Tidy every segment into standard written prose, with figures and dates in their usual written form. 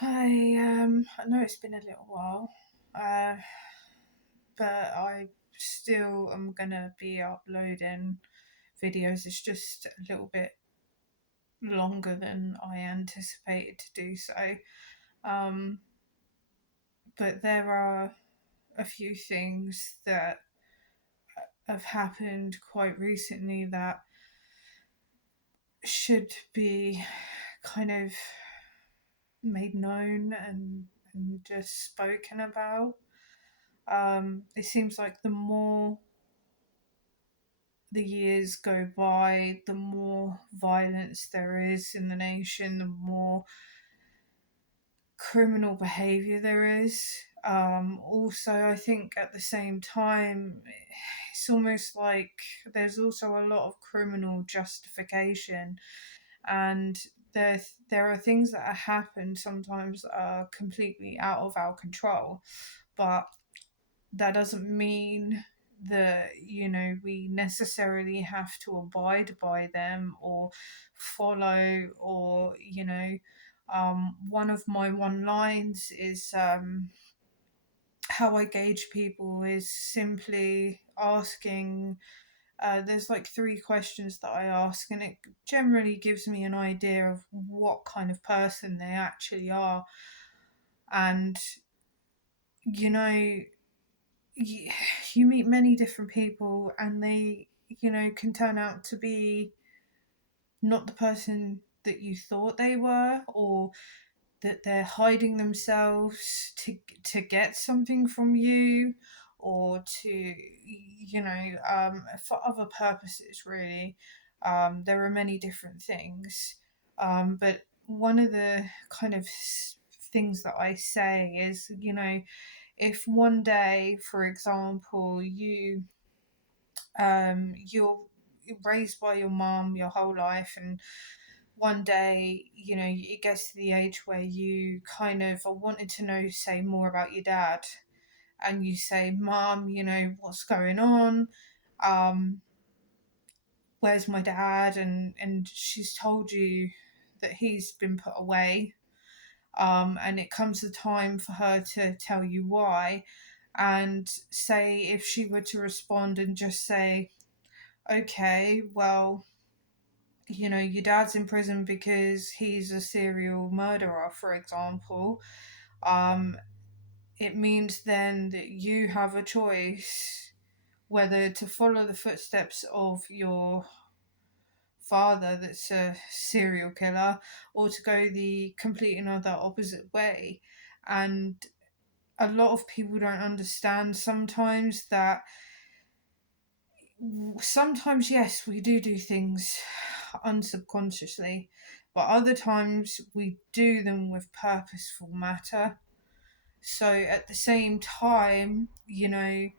I know it's been a little while, uh, but I still am gonna be uploading videos. It's just a little bit longer than I anticipated to do so. Um, but there are a few things that have happened quite recently that should be kind of made known and just spoken about. It seems like the more the years go by, the more violence there is in the nation, the more criminal behaviour there is. Also, I think at the same time, it's almost like there's also a lot of criminal justification, and there are things that happen sometimes that are completely out of our control, but that doesn't mean that we necessarily have to abide by them or follow, or one of my one lines is, how I gauge people is simply asking, there's like three questions that I ask, and it generally gives me an idea of what kind of person they actually are. And you know you, you meet many different people, and they can turn out to be not the person that you thought they were, or that they're hiding themselves to get something from you, or to for other purposes, really. There are many different things, but one of the kind of things that I say is, if one day, for example, you're raised by your mom your whole life, and one day, it gets to the age where you kind of are wanting to know, say, more about your dad, and you say, Mom, what's going on? Um, where's my dad? And she's told you that he's been put away. And it comes the time for her to tell you why. And say, if she were to respond and just say, okay, well, your dad's in prison because he's a serial murderer, for example, um, it means then that you have a choice whether to follow the footsteps of your father, that's a serial killer, or to go the complete and other opposite way. And a lot of people don't understand sometimes that sometimes, yes, we do things unsubconsciously, but other times we do them with purposeful matter. So at the same time, if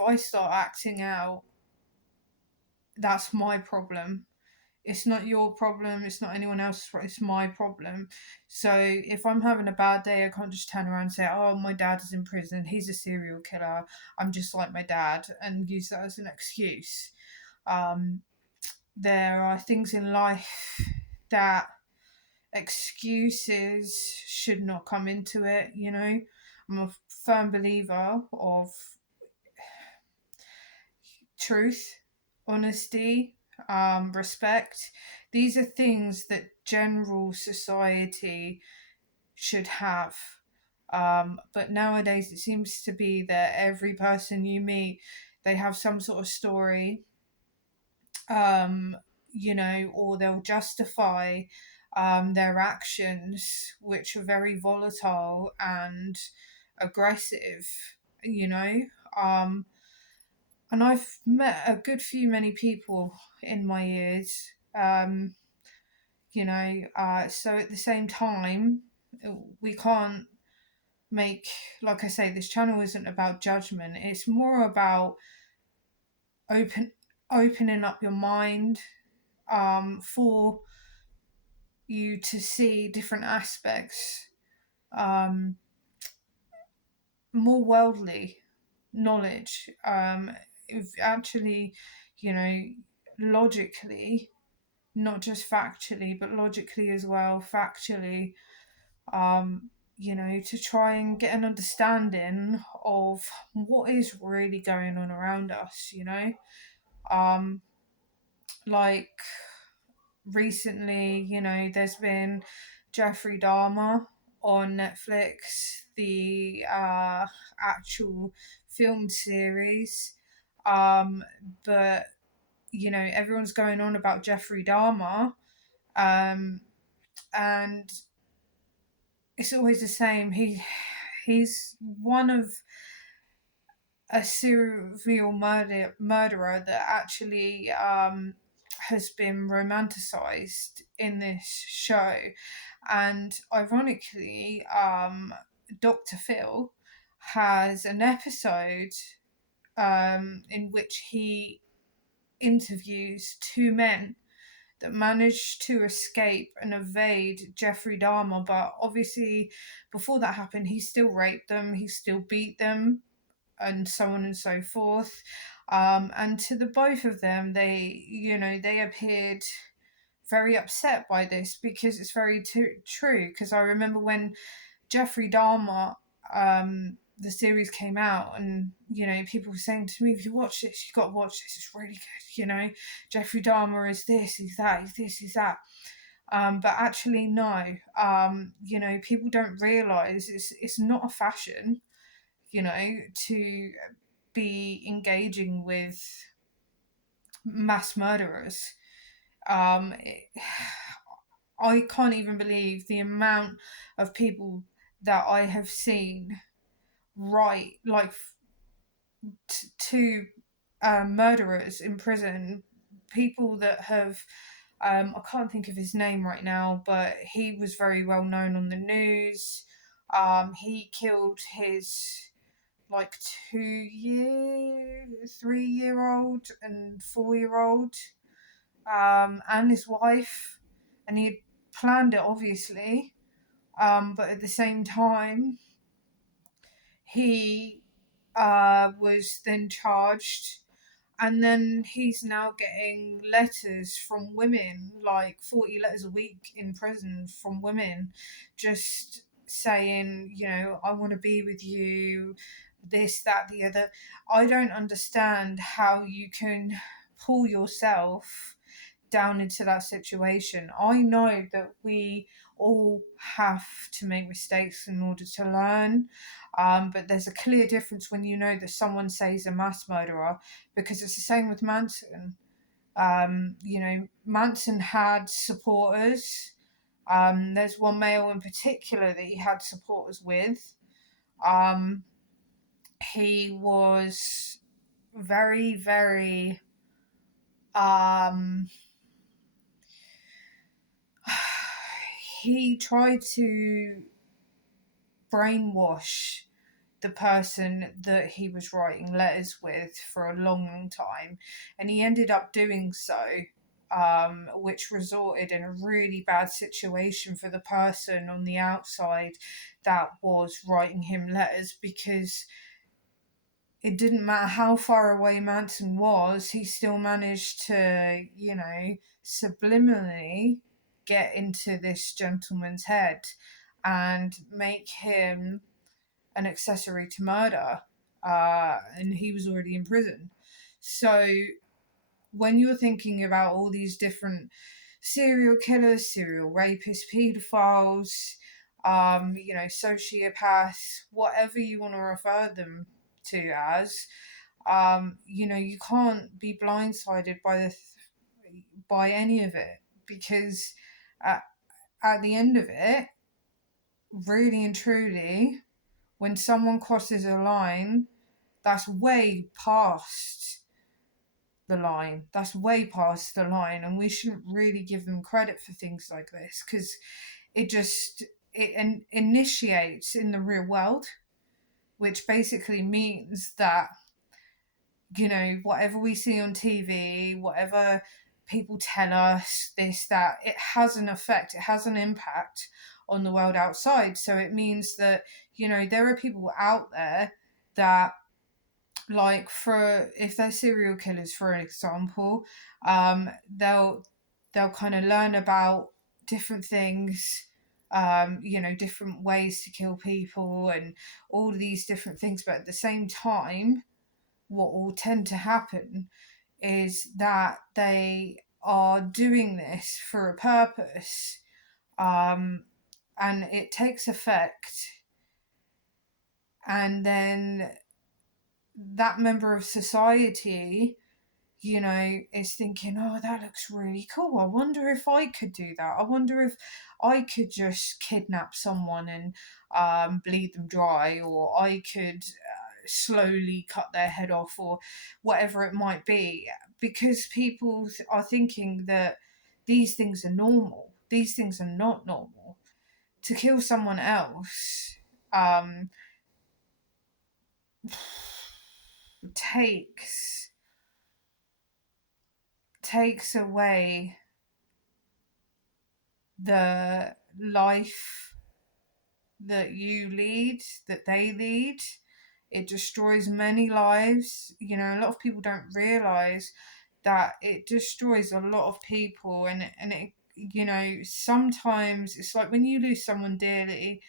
I start acting out, that's my problem. It's not your problem, it's not anyone else's problem, it's my problem. So if I'm having a bad day, I can't just turn around and say, oh, my dad is in prison, he's a serial killer, I'm just like my dad, and use that as an excuse. Um, there are things in life that excuses should not come into it. I'm a firm believer of truth, honesty, respect. These are things that general society should have. But nowadays, it seems to be that every person you meet, they have some sort of story, um, or they'll justify their actions, which are very volatile and aggressive, you know. Um, and I've met a good few many people in my years, so at the same time, we can't make, like I say, this channel isn't about judgment, it's more about open opening up your mind, for you to see different aspects, um, more worldly knowledge, if actually, you know, logically, not just factually, but logically as well, factually, um, to try and get an understanding of what is really going on around us. Um, like recently, there's been Jeffrey Dahmer on Netflix, the actual film series. Um, but, everyone's going on about Jeffrey Dahmer. Um, and it's always the same. He's one of a serial murderer that actually has been romanticized in this show, and ironically, Dr. Phil has an episode in which he interviews two men that managed to escape and evade Jeffrey Dahmer. But obviously, before that happened, he still raped them, he still beat them, and so on and so forth. And to the both of them, they appeared very upset by this because it's very true. Because I remember when Jeffrey Dahmer, the series came out, and people were saying to me, "If you watch this, you got to watch this. It's really good." Jeffrey Dahmer is this, he's that, he's this, he's that. But actually, no. People don't realize it's not a fashion, to be engaging with mass murderers. It, I can't even believe the amount of people that I have seen write like to murderers in prison, people that have. I can't think of his name right now, but he was very well known on the news. He killed his like 2 year, 3 year old, and 4 year old, and his wife, and he had planned it obviously, but at the same time, he was then charged, and then he's now getting letters from women, like 40 letters a week in prison from women, just saying, I want to be with you, this, that, the other. I don't understand how you can pull yourself down into that situation. I know that we all have to make mistakes in order to learn, but there's a clear difference when you know that someone says a mass murderer, because it's the same with Manson. Manson had supporters. There's one male in particular that he had supporters with. Um, he was very, very um, he tried to brainwash the person that he was writing letters with for a long, long time, and he ended up doing so, which resulted in a really bad situation for the person on the outside that was writing him letters, because it didn't matter how far away Manson was, he still managed to, subliminally get into this gentleman's head and make him an accessory to murder. And he was already in prison. So when you're thinking about all these different serial killers, serial rapists, pedophiles, sociopaths, whatever you want to refer them to as, you can't be blindsided by any of it, because at, at the end of it, really and truly, when someone crosses a line, that's way past the line. That's way past the line, and we shouldn't really give them credit for things like this, because it just initiates in the real world, which basically means that whatever we see on TV, whatever people tell us, this, that, it has an effect, it has an impact on the world outside. So it means that, there are people out there that, like, for if they're serial killers, for an example, they'll kind of learn about different things different ways to kill people and all these different things. But at the same time, what will tend to happen is that they are doing this for a purpose, and it takes effect, and then that member of society, is thinking, oh, that looks really cool. I wonder if I could do that. I wonder if I could just kidnap someone and bleed them dry, or I could slowly cut their head off, or whatever it might be. Because people are thinking that these things are normal. These things are not normal. To kill someone else um, takes away the life that you lead, that they lead. It destroys many lives. A lot of people don't realize that it destroys a lot of people, and it, sometimes it's like when you lose someone dearly,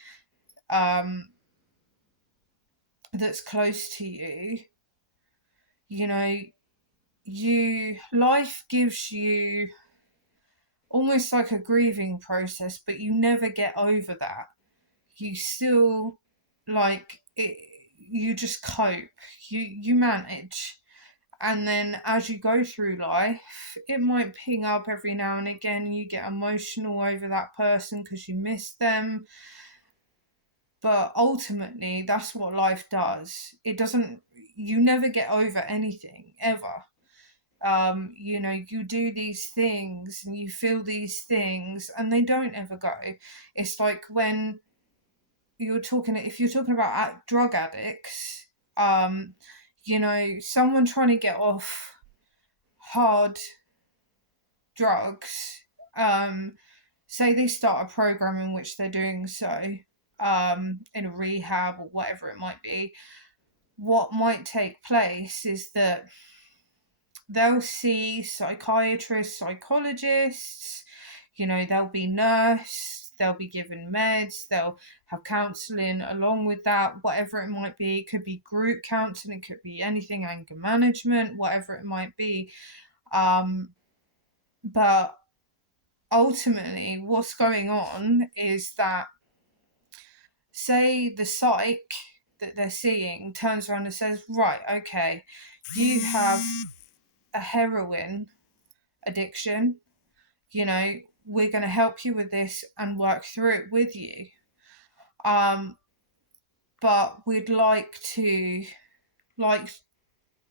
um, that's close to you. Life gives you almost like a grieving process, but you never get over that. You still, like it, you just cope, you manage. And then as you go through life, it might ping up every now and again. You get emotional over that person because you miss them. But ultimately, that's what life does. It doesn't, you never get over anything, ever. You do these things and you feel these things and they don't ever go. It's like when if you're talking about drug addicts, someone trying to get off hard drugs, say they start a program in which they're doing so, in a rehab or whatever it might be. What might take place is that they'll see psychiatrists, psychologists, they'll be nursed, they'll be given meds, they'll have counselling along with that, whatever it might be. It could be group counselling, it could be anything, anger management, whatever it might be. But ultimately, what's going on is that, say the psych that they're seeing turns around and says, right, okay, you have a heroin addiction, we're going to help you with this and work through it with you. But we'd like to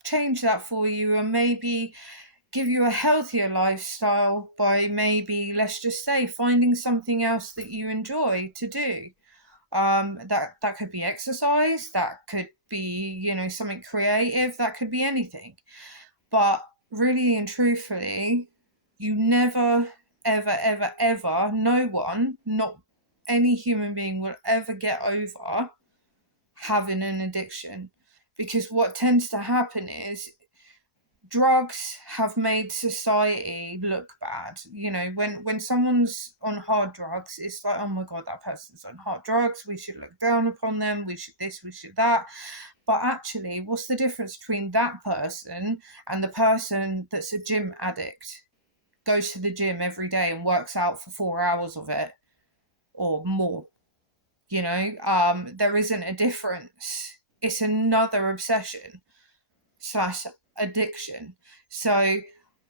change that for you and maybe give you a healthier lifestyle by, maybe, let's just say, finding something else that you enjoy to do. That could be exercise, that could be, something creative, that could be anything. But really and truthfully, you never, ever, ever, ever, no one, not any human being, will ever get over having an addiction. Because what tends to happen is drugs have made society look bad. When someone's on hard drugs, it's like, oh my god, that person's on hard drugs, we should look down upon them, we should this, we should that. But actually, what's the difference between that person and the person that's a gym addict, goes to the gym every day and works out for 4 hours of it or more? There isn't a difference. It's another obsession / addiction. So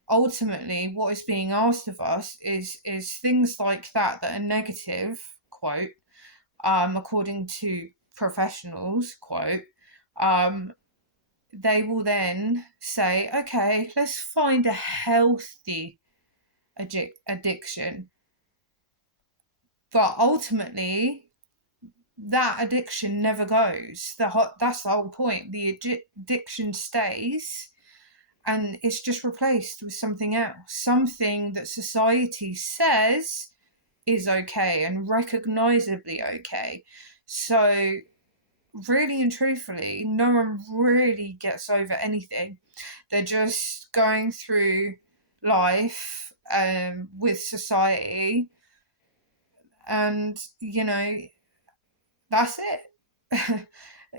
ultimately, what is being asked of us is things like that are negative, quote, according to professionals, quote. They will then say, okay, let's find a healthy addiction. But ultimately, that addiction never goes. That's the whole point. The addiction stays, and it's just replaced with something else, something that society says is okay and recognizably okay. So really and truthfully, no one really gets over anything. They're just going through life with society, And, that's it.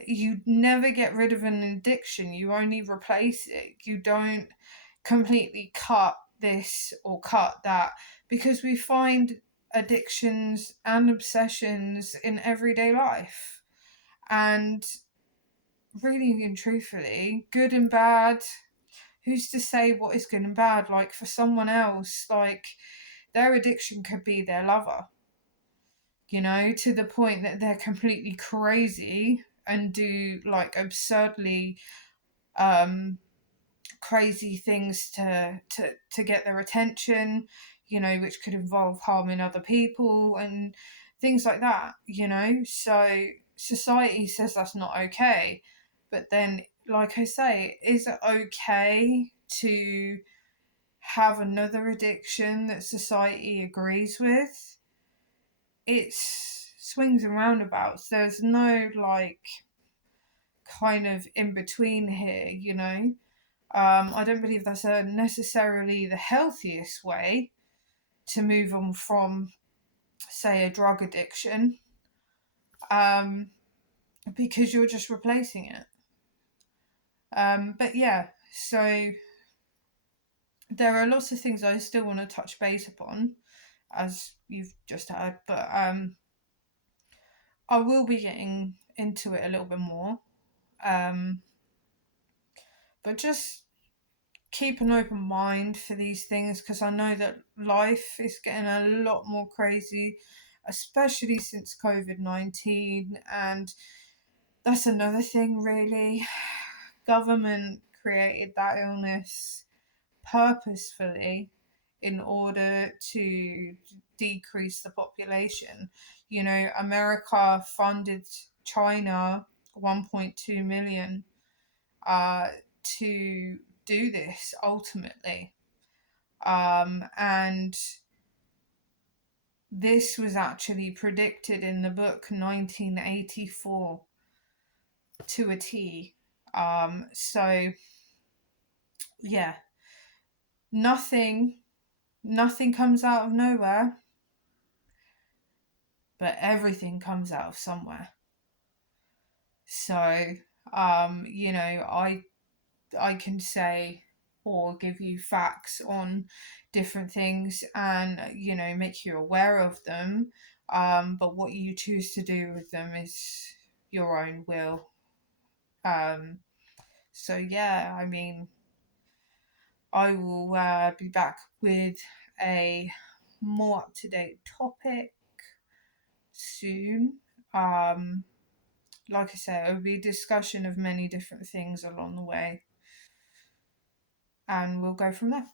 You never get rid of an addiction, you only replace it. You don't completely cut this or cut that, because we find addictions and obsessions in everyday life. And really and truthfully, good and bad, who's to say what is good and bad? Like, for someone else, like, their addiction could be their lover, to the point that they're completely crazy and do like absurdly um crazy things to get their attention, which could involve harming other people and things like that, so society says that's not okay. But then, like I say, is it okay to have another addiction that society agrees with? It's swings and roundabouts. There's no like kind of in between here, I don't believe that's necessarily the healthiest way to move on from, say, a drug addiction, um, because you're just replacing it. But yeah, so there are lots of things I still want to touch base upon, as you've just heard, but I will be getting into it a little bit more. Um, but just keep an open mind for these things, because I know that life is getting a lot more crazy, especially since COVID-19. And that's another thing, really. Government created that illness purposefully in order to decrease the population. America funded China 1.2 million to do this ultimately. And this was actually predicted in the book 1984 to a T. So yeah, nothing nothing comes out of nowhere, but everything comes out of somewhere. So I can say or give you facts on different things and make you aware of them, but what you choose to do with them is your own will. So yeah, I mean, I will be back with a more up to date topic soon. um like I said, it will be a discussion of many different things along the way, and we'll go from there.